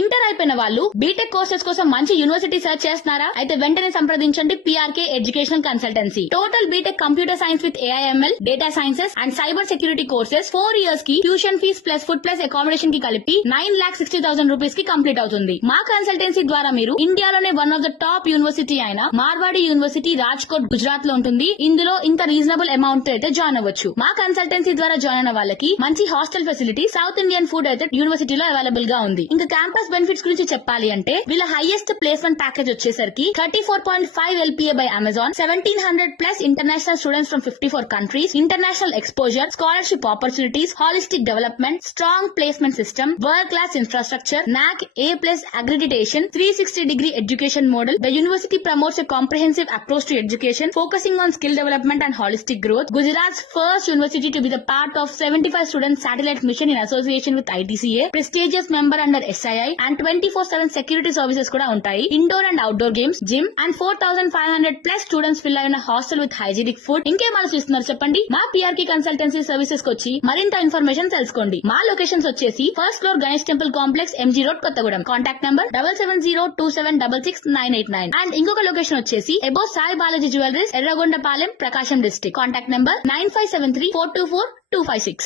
Inter అయిపోయిన వాళ్ళు BTech courses కోసం మంచి యూనివర్సిటీ సెర్చ్ చేస్తున్నారా? అయితే వెంటనే సంప్రదించండి PRK educational consultancy. Total BTech computer science with AIML, data sciences and cyber security courses 4 years కి tuition fees plus food plus accommodation కి కలిపి 9,60,000 రూపీస్ కి కంప్లీట్ అవుతుంది. మా కన్సల్టెన్సీ ద్వారా మీరు ఇండియాలోనే one of the top university అయిన మార్వాడి యూనివర్సిటీ రాజ్కోట్ గుజరాత్ లో ఉంటుంది. ఇందులో ఇంత రీజనబుల్ అమౌంట్ తో అయితే జాయిన్ అవ్వచ్చు. మా కన్సల్టెన్సీ ద్వారా జాయిన్ అయిన వాళ్ళకి మంచి hostel facility, south Indian food అయితే యూనివర్సిటీలో అవైలబుల్ గా ఉంది. ఇంకా క్యాంపస్ బెనిఫిట్స్ గురించి చెప్పాలి అంటే వీళ్ళ హైయెస్ట్ ప్లేస్మెంట్ ప్యాకేజ్ వచ్చేసరికి 34.5 LPA by Amazon, 1700 plus international students from 54 countries, international exposure, scholarship opportunities, holistic development, strong placement system, world class infrastructure, NAC A+ accreditation, 360-degree education model. The university promotes a comprehensive approach to education, focusing on skill development and holistic growth. Gujarat's first university to be the part of 75 student satellite mission in association with ITCA, prestigious member under SII, and 24/7 security services కూడా ఉంటాయి. Indoor and outdoor games, gym and 4,500 plus students fill అయిన hostel with hygienic food. ఇంకేం ఆలోచిస్తున్నారు చెప్పండి? మా PRK consultancy services కి వచ్చి మరింత ఇన్ఫర్మేషన్ తెలుసుకోండి. మా లొకేషన్స్ వచ్చేసి first floor Ganesh temple complex, MG road, Kothagudem. Contact number 7702766989 and ఇంకొక లొకేషన్ వచ్చేసి అబౌ సాయి బాలాజీ జ్యువెలరీస్, ఎర్రగొండపాలెం, ప్రకాశం డిస్ట్రిక్ట్. Contact number 9573424256.